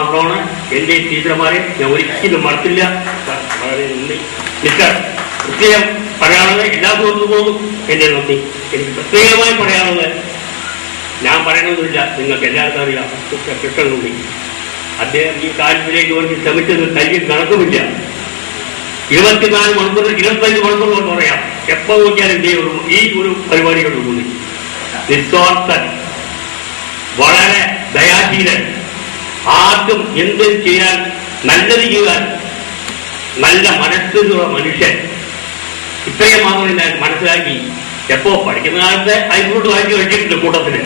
മാത്രമാണ് എൻ്റെ ടീച്ചർമാരെ ഞാൻ ഒരിക്കലും മറത്തില്ല. വളരെ നന്ദി. മിസ്റ്റർ പ്രത്യേകം പറയാനുള്ളത് എല്ലാ സുഹൃത്തും പോകും എൻ്റെ നന്ദി. എനിക്ക് പ്രത്യേകമായി പറയാനുള്ളത് ഞാൻ പറയണമെന്നില്ല, നിങ്ങൾക്ക് എല്ലാവർക്കും അറിയാം. കൃഷ്ണനുണ്ടി അദ്ദേഹം ഈ കാര്യത്തിലേക്ക് വേണ്ടി ശ്രമിച്ചത് കയ്യിൽ കണക്കുമില്ല. 24 മണിക്കൂർ 25 മണിക്കൂർ കൊണ്ട് പറയാം. എപ്പോൾ നോക്കിയാലും ഈ ഒരു പരിപാടികളുടെ കൂടി നിസ്വാർത്ഥൻ, വളരെ ദയാശീലൻ, ആർക്കും എന്തും ചെയ്യാൻ നല്ലത് ചെയ്യാൻ നല്ല മനസ്സിലുള്ള മനുഷ്യൻ. ഇത്രയും മാത്രം ഞാൻ മനസ്സിലാക്കി. എപ്പോ പഠിക്കുന്ന കാലത്ത് അതിനോട് വായിച്ച് കഴിച്ചിട്ടുണ്ട് കൂട്ടത്തിന്.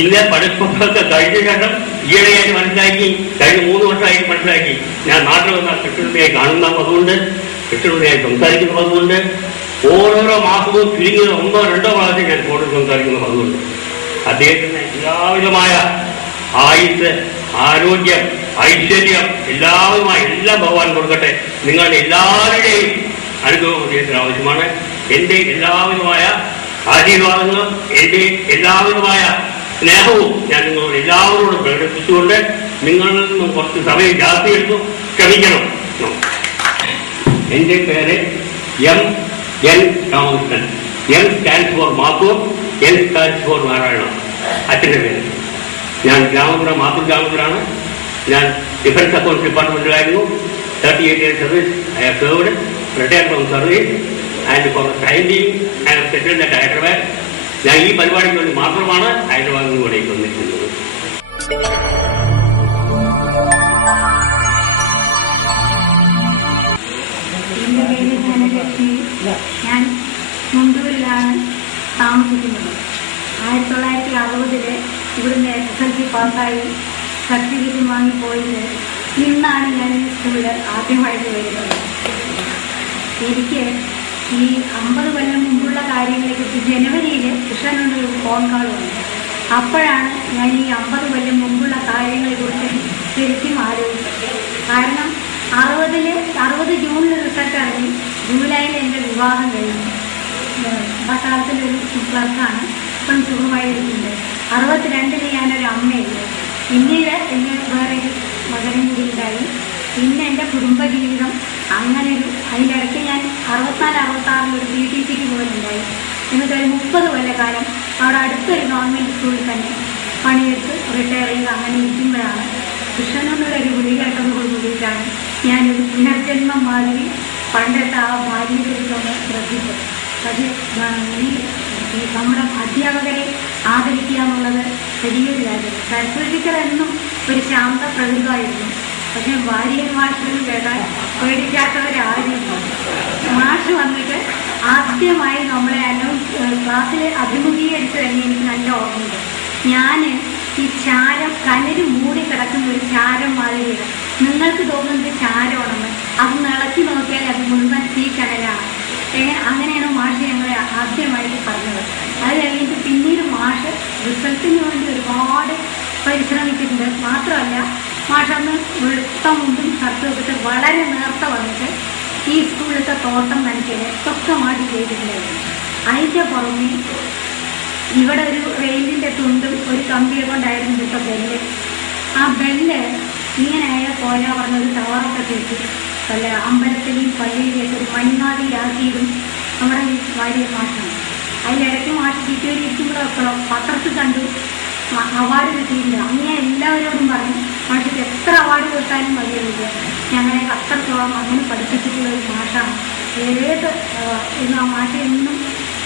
ഇന്ന് പഠിപ്പൊക്കെ കഴിഞ്ഞ ശേഷം ഈയിടെയായിട്ട് മനസ്സിലാക്കി, കഴിഞ്ഞ 3 വർഷമായിട്ട് മനസ്സിലാക്കി. ഞാൻ നാട്ടിൽ വന്ന കൃഷ്ണനുണ്ണിയായി കാണുന്ന അതുകൊണ്ട്, കൃഷ്ണനുണ്ണിയായി സംസാരിക്കുന്നത് അതുകൊണ്ട്, ഓരോരോ മാസവും ചുരുങ്ങിയത് 1-2 പ്രാവശ്യം ഞാൻ ഫോണിൽ സംസാരിക്കുന്നത് അതുകൊണ്ട് അദ്ദേഹത്തിന് എല്ലാവിധമായ ആയുസ്, ആരോഗ്യം, ഐശ്വര്യം എല്ലാവരുമായി എല്ലാം ഭഗവാൻ കൊടുക്കട്ടെ. നിങ്ങളുടെ എല്ലാവരുടെയും അനുഗ്രഹം അദ്ദേഹത്തിന് ആവശ്യമാണ്. എൻ്റെ എല്ലാവിധമായ ആശീർവാദങ്ങളും എൻ്റെ എല്ലാവിധമായ സ്നേഹവും ഞാൻ നിങ്ങളോട് എല്ലാവരോടും പ്രകടിപ്പിച്ചുകൊണ്ട് നിങ്ങളിൽ നിന്നും കുറച്ച് സമയം ജാസ്തി എടുത്തു ക്ഷമിക്കണം. എൻ്റെ പേര് M.N. Ramakrishnan. M stands for Mathur, N stands for Narayana. അച്ഛൻ്റെ പേര്. ഞാൻ ഗ്രാമപുരം, മാത്തൂർ ഗ്രാമത്തിലാണ്. ഞാൻ ഡിഫൻസ് അക്കൗണ്ട്സ് ഡിപ്പാർട്ട്മെന്റിലായിരുന്നു. 38 years service. I have served, retired from service, and for the time being I have settled at Hyderabad. ഞാൻ ഈ പരിപാടിക്ക് വേണ്ടി മാത്രമാണ് ഹൈദരാബാദിൽ നിന്ന് ഇവിടേക്ക് വന്നിരിക്കുന്നത്. എൻ്റെ പേര് ധനലക്ഷ്മി. ഞാൻ മുണ്ടൂരിലാണ് താമസിക്കുന്നത്. 1960 ഇവിടുന്ന് SSLC പാസ്സായി സർട്ടിഫിക്കറ്റ് വാങ്ങിപ്പോയിട്ട് ഇന്നാണ് ഞാൻ ഈ സ്കൂളിൽ ആദ്യമായിട്ട് വരുന്നത്. എനിക്ക് ഈ 50 കൊല്ലം മുമ്പുള്ള കാര്യങ്ങളെക്കുറിച്ച് ജനുവരിയിൽ കൃഷ്ണനൊരു ഫോൺ കോൾ വന്നു. അപ്പോഴാണ് ഞാൻ ഈ 50 കൊല്ലം മുമ്പുള്ള കാര്യങ്ങളെക്കുറിച്ച് ശരിക്കും ആലോചിച്ചത്. കാരണം 60 ജൂണിൽ റിസൾട്ട് ഇറങ്ങി, ജൂലൈയിൽ എൻ്റെ വിവാഹം കഴിഞ്ഞു. പട്ടാളത്തിലൊരു ക്ലർക്കാണ്, ഇപ്പം സുഖമായിരിക്കുന്നത്. 62 ഞാനൊരു അമ്മയുണ്ട്. പിന്നീട് എൻ്റെ വേറെ മകനും കൂടി ഉണ്ടായി. പിന്നെ എൻ്റെ കുടുംബജീവിതം അങ്ങനെ അതിനിടയ്ക്ക് ഞാൻ 64-66 ഒരു PTCക്ക് പോലുണ്ടായി. എന്നിട്ട് ഒരു 30 കൊല്ലക്കാലം അവിടെ അടുത്തൊരു ഗവൺമെൻറ് സ്കൂളിൽ തന്നെ പണിയെടുത്ത് റിട്ടയർ ചെയ്ത് അങ്ങനെ ഇരിക്കുമ്പോഴാണ് കൃഷ്ണനോടൊരു വിളി കേട്ടതോട് കൂടിയിട്ടാണ് ഞാനൊരു പുനർജന്മം മാതിരി പണ്ടത്തെ ആ ബാല്യത്തിലൊന്ന് ശ്രദ്ധിച്ചത്. അത് ഈ നമ്മുടെ അധ്യാപകരെ ആദരിക്കുക എന്നുള്ളത് വലിയൊരു കാര്യം. സരസ്വതിക്കൽ എന്നും ഒരു ശാന്ത പ്രകൃതമായിരുന്നു. പക്ഷെ വാര്യൻ മാഷ് കേട്ടാൽ പേടിക്കാത്തവരായിരുന്നു. മാഷ് വന്നിട്ട് ആദ്യമായി നമ്മളെ ക്ലാസ്സിൽ അഭിമുഖീകരിച്ച് തന്നെ എനിക്ക് നല്ല ഓർമ്മയുണ്ട്. ഞാൻ ഈ ചാരം കനല് മൂടി കിടക്കുന്ന ഒരു ചാരം മാതിരിയാണ്. നിങ്ങൾക്ക് തോന്നുന്നത് ചാരമാണെന്ന്, അത് നിളക്കി നോക്കിയാൽ അത് മുഴുവൻ തീ കനലാണ്. അങ്ങനെയാണ് മാഷ് ഞങ്ങളെ ആദ്യമായിട്ട് പറഞ്ഞത്. അത് കഴിഞ്ഞിട്ട് പിന്നീട് മാഷ് റിസൾട്ടിന് വേണ്ടി ഒരുപാട് പരിശ്രമിച്ചിട്ടുണ്ട്. മാത്രമല്ല മാഷന്ന് വെളുത്ത മുണ്ടും ഷർട്ടും ഒക്കെ വളരെ നേർത്ത വന്നിട്ട് ഈ സ്കൂളിലത്തെ തോട്ടം നനയ്ക്കൽ സ്വസ്ഥമായിട്ട് ചെയ്തിട്ടുണ്ടായിരുന്നു. അതിൻ്റെ പുറമെ ഇവിടെ ഒരു റെയിലിൻ്റെ തുണ്ടും ഒരു കമ്പിയെ കൊണ്ടായിരുന്നു ഇവിടുത്തെ ബെല്ല്. ആ ബെല്ല് ഇങ്ങനെയായ പോലെ പറഞ്ഞൊരു ടവറൊക്കെ കെട്ടി വല്ല അമ്പലത്തിലെയും പള്ളിയിലേക്ക് ഒരു മണിനാടിലാക്കിയതും നമ്മുടെ ഈ വാര്യ മാഷാണ്. അതിലിടയ്ക്ക് മാഷ് ചീറ്റോരിക്കുമ്പോഴൊക്കെ പത്രത്തിൽ കണ്ടു അവാർഡ് കിട്ടിയില്ല. അങ്ങനെ എല്ലാവരോടും പറഞ്ഞു മാഷിക്ക് എത്ര അവാർഡ് കൊടുത്താലും മതിയാവില്ല. ഞങ്ങളെ അത്രത്തോളം അങ്ങനെ പഠിപ്പിച്ചിട്ടുള്ള ഒരു മാഷാണ്. ഏത് ആ മാഷ എന്നും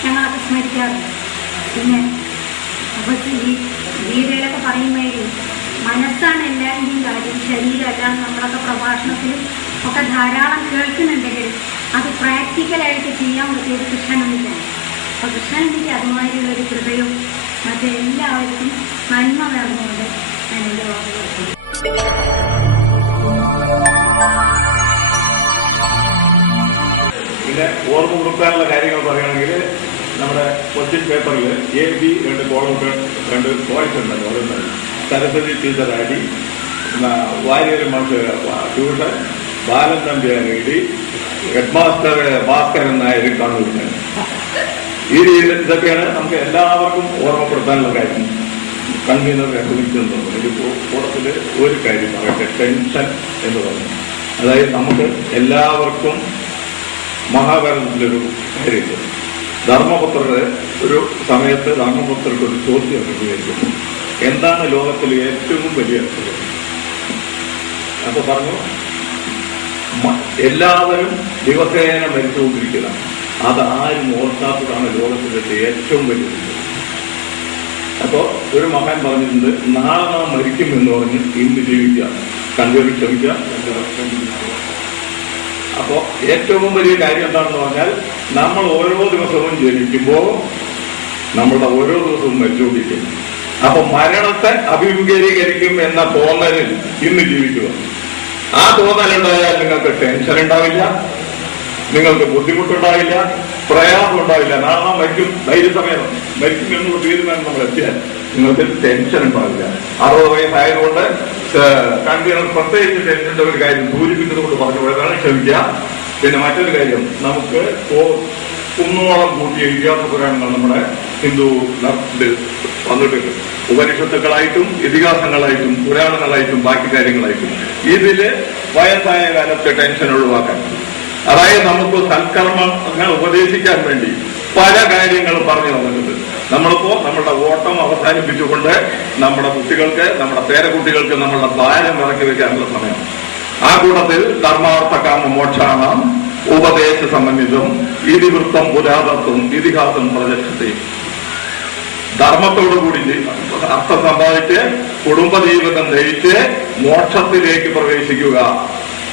ഞങ്ങളത് സ്മരിക്കാറുണ്ട്. പിന്നെ അപ്പോൾ ഈ ഗീതയിലൊക്കെ പറയുമ്പോൾ മനസ്സാണ് എല്ലാവരുടെയും കാര്യം, ശരീരമല്ല. നമ്മളൊക്കെ പ്രഭാഷണത്തിലും ഒക്കെ ധാരാളം കേൾക്കുന്നുണ്ടെങ്കിൽ അത് പ്രാക്ടിക്കലായിട്ട് ചെയ്യാൻ പറ്റിയൊരു കൃഷ്ണനുണ്ണിക്കാണ്. അപ്പോൾ കൃഷ്ണനുണ്ണിക്ക് അതുമാതിരിയുള്ളൊരു കൃപയും മറ്റെല്ലാവർക്കും നന്മ നേർന്നുകൊണ്ട് ഞാൻ എൻ്റെ വാക്കുകൾ. പിന്നെ ഓർമ്മ കൊടുക്കാനുള്ള കാര്യങ്ങൾ പറയുകയാണെങ്കിൽ നമ്മുടെ ക്വസ്റ്റ്യൻ പേപ്പറിൽ A-B 2 കോളമൊക്കെ 2 പോയിന്റ് ഉണ്ടല്ലോ. ഓരോന്ന് സരസ്വതി ടീച്ചർ ആടി, വാര്യർ മാഷ് ട്യൂഷൻ, ബാലൻ നമ്പ്യാർ ഇടി, ഹെഡ് മാസ്റ്റർ ഭാസ്കരൻ നായർ കണ്ണൂരിന്. ഈ രീതിയിൽ ഇതൊക്കെയാണ് നമുക്ക് എല്ലാവർക്കും ഓർമ്മപ്പെടുത്താനുള്ള കാര്യം. കൺവീനർ രണ്ടുമിച്ചുണ്ട്. ഒരു കൂട്ടത്തിൽ ഒരു കാര്യം പറയട്ടെ, ടെൻഷൻ എന്ന് പറഞ്ഞു. അതായത് നമുക്ക് എല്ലാവർക്കും മഹാഭാരതത്തിലൊരു കാര്യമുണ്ട്. ധർമ്മപുത്രരുടെ ഒരു സമയത്ത് ധർമ്മപുത്രർക്ക് ഒരു ചോദ്യം ഉപയോഗിക്കുന്നു, എന്താണ് ലോകത്തിലെ ഏറ്റവും വലിയ അസുഖം? അപ്പൊ പറഞ്ഞു, എല്ലാവരും ദിവസേന മരിച്ചുകൊണ്ടിരിക്കുക, അതാരും ഓർക്കാത്തതാണ് ലോകത്തിലെ ഏറ്റവും വലിയ അസുഖം. അപ്പോ ഒരു മഹാൻ പറഞ്ഞിട്ടുണ്ട്, നാളെ നാം മരിക്കും എന്ന് പറഞ്ഞ് ഇന്ന് ജീവിക്കുക, കണ്ടുവരും ക്ഷമിക്കുക. അപ്പോ ഏറ്റവും വലിയ കാര്യം എന്താണെന്ന് പറഞ്ഞാൽ, നമ്മൾ ഓരോ ദിവസവും ജനിക്കുമ്പോൾ നമ്മളുടെ ഓരോ ദിവസവും മരിച്ചുകൊണ്ടിരിക്കും. അപ്പൊ മരണത്തെ അഭിമുഖീകരിക്കും എന്ന തോന്നലിൽ ഇന്ന് ജീവിക്കുക. ആ തോന്നലുണ്ടായാൽ നിങ്ങൾക്ക് ടെൻഷൻ ഉണ്ടാവില്ല, നിങ്ങൾക്ക് ബുദ്ധിമുട്ടുണ്ടാവില്ല, പ്രയാസം ഉണ്ടാവില്ല. നാളെ മരിക്കും, ധൈര്യസമയം മരിക്കും എന്നുള്ള തീരുമാനം നമ്മൾ എത്തിയാൽ നിങ്ങൾക്ക് ടെൻഷൻ ഉണ്ടാവില്ല. 60 വയസ്സായതുകൊണ്ട് കൺവീനർ പ്രത്യേകിച്ച് ടെൻഷന്റെ ഒരു കാര്യം സൂചിപ്പിച്ചതുകൊണ്ട് പറഞ്ഞു പോയതാണ്, ക്ഷമിക്കുക. പിന്നെ മറ്റൊരു കാര്യം, നമുക്ക് കുന്നോളം കൂട്ടിയ ഇതിഹാസ പുരാണങ്ങൾ നമ്മുടെ ഹിന്ദു വന്നിട്ടുണ്ട്. ഉപനിഷത്തുക്കളായിട്ടും ഇതിഹാസങ്ങളായിട്ടും പുരാണങ്ങളായിട്ടും ബാക്കി കാര്യങ്ങളായിട്ടും. ഇതില് വയസ്സായ കാലത്തെ ടെൻഷൻ ഒഴിവാക്കാൻ, അതായത് നമുക്ക് സൽക്കർമ്മങ്ങൾ ഉപദേശിക്കാൻ വേണ്ടി പല കാര്യങ്ങളും പറഞ്ഞു തന്നിട്ടുണ്ട്. നമ്മളിപ്പോ നമ്മളുടെ ഓട്ടം അവസാനിപ്പിച്ചുകൊണ്ട് നമ്മുടെ കുട്ടികൾക്ക്, നമ്മുടെ പേരക്കുട്ടികൾക്ക് നമ്മളുടെ ഭാരം ഇറക്കി വെക്കാനുള്ള സമയം. ആ കൂട്ടത്തിൽ ധർമാർത്ഥ കാമ മോക്ഷാണം ഉപദേശ സംബന്ധിച്ചും ഇതിവൃത്തം പുരാതത്വം ഇതിഹാസം പ്രദർശിത്തി. ധർമ്മത്തോടുകൂടി അർത്ഥം സമ്പാദിച്ച് കുടുംബജീവിതം നയിച്ച് മോക്ഷത്തിലേക്ക് പ്രവേശിക്കുക.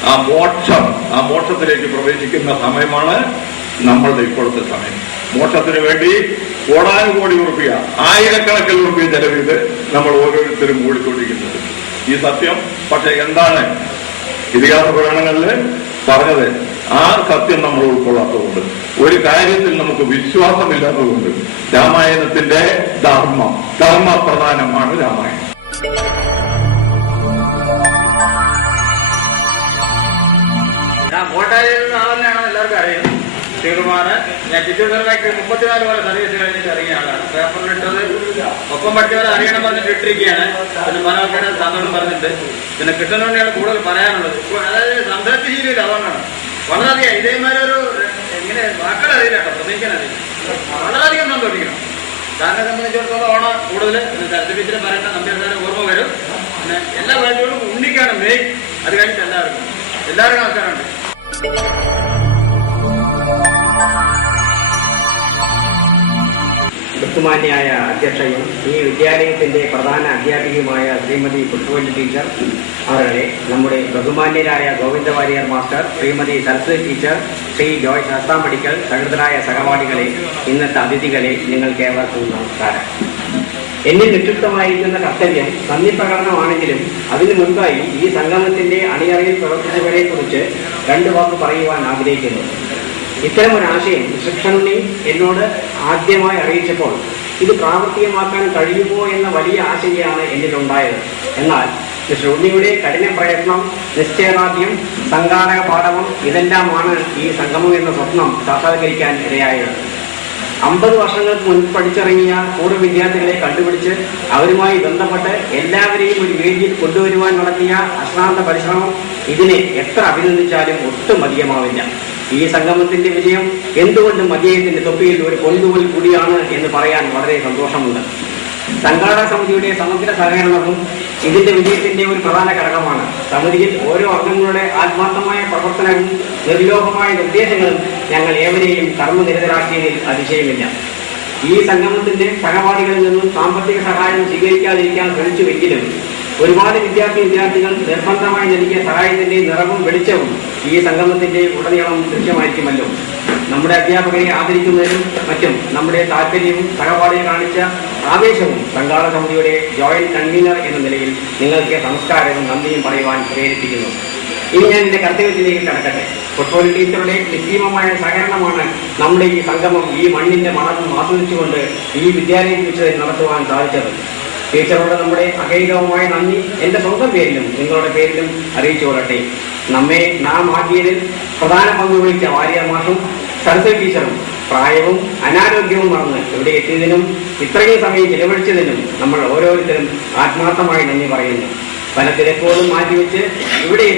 ആ മോക്ഷത്തിലേക്ക് പ്രവേശിക്കുന്ന സമയമാണ് നമ്മളുടെ ഇപ്പോഴത്തെ സമയം. മോക്ഷത്തിന് വേണ്ടി കോടാനുകോടി ഉറുപ്പിക, ആയിരക്കണക്കിന് ഉറുപ്പിക ചെലവിത് നമ്മൾ ഓരോരുത്തരും കൂടിക്കൊണ്ടിരിക്കുന്നത് ഈ സത്യം. പക്ഷെ എന്താണ് ഇതിഹാസ പുരാണങ്ങളില് പറഞ്ഞത്? ആ സത്യം നമ്മൾ ഉൾക്കൊള്ളാത്തതുകൊണ്ട്, ഒരു കാര്യത്തിൽ നമുക്ക് വിശ്വാസമില്ലാത്തതുകൊണ്ട് രാമായണത്തിന്റെ ധർമ്മപ്രധാനമാണ് രാമായണം. കോട്ടായിൽ ആളെന്നാണ് എല്ലാവർക്കും അറിയാം. ശ്രീകുമാറ് ഞാൻ ചിത്രത്തിലേക്ക് 34 പോലെ സർവീസ് കഴിഞ്ഞിട്ട് ഇറങ്ങിയ ആളാണ്. പേപ്പറിലിട്ടത് ഒപ്പം പഠിച്ചവരെ അറിയണം പറഞ്ഞിട്ട് ഇട്ടിരിക്കുകയാണ്. പിന്നെ മനോഹരൻ സാധനം പറഞ്ഞിട്ട് പിന്നെ കൃഷ്ണനോടെയാണ് കൂടുതൽ പറയാനുള്ളത്. അതായത് സംസാരശീലം അതുകൊണ്ടാണ് വളരെയധികം ഇതേമാതിരി ഒരു ഇങ്ങനെ വാക്കുകൾ അറിയില്ല കേട്ടോ, പ്രസംഗിക്കാൻ അറിയില്ല. വളരെയധികം സന്തോഷിക്കണം. സാറിനെ സംബന്ധിച്ചിടത്തോളം ഓണം കൂടുതൽ പിന്നെ സർട്ടിഫിക്കറ്റ് പറയേണ്ട നമ്പ്യാരെ ഓർമ്മ വരും. പിന്നെ എല്ലാ കാര്യങ്ങളും ഉണ്ണിക്കാണ് മെയിൻ. അത് കഴിഞ്ഞിട്ട് എല്ലാവർക്കും ആൾക്കാരുണ്ട്. ബഹുമാന്യായ അധ്യക്ഷയും ഈ വിദ്യാലയത്തിന്റെ പ്രധാന അധ്യാപികയുമായ ശ്രീമതി പുഷ്പവല്ലി ടീച്ചർ അവരുടെ, നമ്മുടെ ബഹുമാന്യരായ ഗോവിന്ദവാര്യർ മാസ്റ്റർ, ശ്രീമതി സരസ്വതി ടീച്ചർ, ശ്രീ ജോയ് ശാസ്താംപടിക്കൽ, സഹൃദരായ സഹപാഠികളെ, ഇന്നത്തെ അതിഥികളെ, നിങ്ങൾക്ക് ഏവർക്കും നമസ്കാരം. എന്നിൽ നിക്ഷിപ്തമായിരിക്കുന്ന കർത്തവ്യം നന്ദി പ്രകടനമാണെങ്കിലും അതിനു മുൻപായി ഈ സംഗമത്തിന്റെ അണിയറയിൽ പ്രവർത്തിച്ചവരെ കുറിച്ച് 2 വാക്ക് പറയുവാൻ ആഗ്രഹിക്കുന്നു. ഇത്തരമൊരാശയം കൃഷ്ണനുണ്ണി എന്നോട് ആദ്യമായി അറിയിച്ചപ്പോൾ ഇത് പ്രാവർത്തികമാക്കാൻ കഴിയുമോ എന്ന വലിയ ആശങ്കയാണ് എന്നിലുണ്ടായത്. എന്നാൽ മിസ്റ്റർ ഉണ്ണിയുടെ കഠിന പ്രയത്നം, നിശ്ചയദാർഢ്യം, സംഘാടക പാഠവം ഇതെല്ലാമാണ് ഈ സംഗമം എന്ന സ്വപ്നം സാക്ഷാത്കരിക്കാൻ ഇടയായത്. 50 വർഷങ്ങൾക്ക് മുൻപ് പഠിച്ചിറങ്ങിയ പൂർവ്വ വിദ്യാർത്ഥികളെ കണ്ടുപിടിച്ച് അവരുമായി ബന്ധപ്പെട്ട് എല്ലാവരെയും ഒരു വേദിയിൽ കൊണ്ടുവരുവാൻ നടത്തിയ അശ്രാന്ത പരിശ്രമം ഇതിനെ എത്ര അഭിനന്ദിച്ചാലും ഒട്ടും അധികമാവില്ല. ഈ സംഗമത്തിന്റെ വിജയം എന്തുകൊണ്ടും അദ്ദേഹത്തിന്റെ തൊപ്പിയിൽ ഒരു പൊൻതൂവൽ കൂടിയാണ് എന്ന് പറയാൻ വളരെ സന്തോഷമുണ്ട്. സംഘാടക സമിതിയുടെ സമഗ്ര സഹകരണവും ഇതിന്റെ വിജയത്തിന്റെ ഒരു പ്രധാന ഘടകമാണ്. സമിതിയിൽ ഓരോ അംഗങ്ങളുടെ ആത്മാർത്ഥമായ പ്രവർത്തനവും നിർലോഭമായ നിർദ്ദേശങ്ങളും ഞങ്ങൾ ഏവരെയും കർമ്മനിരതരാക്കിയതിൽ അതിശയമില്ല. ഈ സംഗമത്തിന്റെ സഹപാഠികളിൽ നിന്നും സാമ്പത്തിക സഹായം സ്വീകരിക്കാതിരിക്കാൻ ശ്രമിച്ചുവെങ്കിലും ഒരുപാട് വിദ്യാർത്ഥികൾ നിർബന്ധമായി നൽകിയ സഹായത്തിന്റെ നിറവും വെളിച്ചവും ഈ സംഗമത്തിന്റെ ഉടനീളം ദൃശ്യമായിരിക്കുമല്ലോ. നമ്മുടെ അധ്യാപകരെ ആദരിക്കുന്നതിനും മറ്റും നമ്മുടെ താല്പര്യവും സഹപാഠിയെ കാണിച്ച ആവേശവും സംഘാടക സമിതിയുടെ ജോയിന്റ് കൺവീനർ എന്ന നിലയിൽ നിങ്ങൾക്ക് നമസ്കാരവും നന്ദിയും പറയുവാൻ പ്രേരിപ്പിക്കുന്നു. ഇനി ഞാൻ എന്റെ കർത്തവ്യത്തിലേക്ക് കടക്കട്ടെ. പുഷ്പവല്ലി ടീച്ചറുടെ നിസ്സീമമായ സഹകരണമാണ് നമ്മുടെ ഈ സംഗമം ഈ മണ്ണിന്റെ മണവും ആസ്വദിച്ചുകൊണ്ട് ഈ വിദ്യാലയത്തിൽ വെച്ച് നടത്തുവാൻ സാധിച്ചത്. ടീച്ചറോട് നമ്മുടെ അകൈകവുമായ നന്ദി എന്റെ സ്വന്തം പേരിലും നിങ്ങളുടെ പേരിലും അറിയിച്ചുകൊള്ളട്ടെ. നാം ആക്കിയതിൽ പ്രധാന പങ്ക് വഹിച്ച വാര്യർ മാഷും സരസ്വതി ടീച്ചറും പ്രായവും അനാരോഗ്യവും മറന്ന് ഇവിടെ എത്തിയതിനും ഇത്രയും സമയം ചിലവഴിച്ചതിനും നമ്മൾ ഓരോരുത്തരും ആത്മാർത്ഥമായി നന്ദി പറയുന്നു. പല തിരക്കുകളും മാറ്റിവെച്ച് ഇവിടെ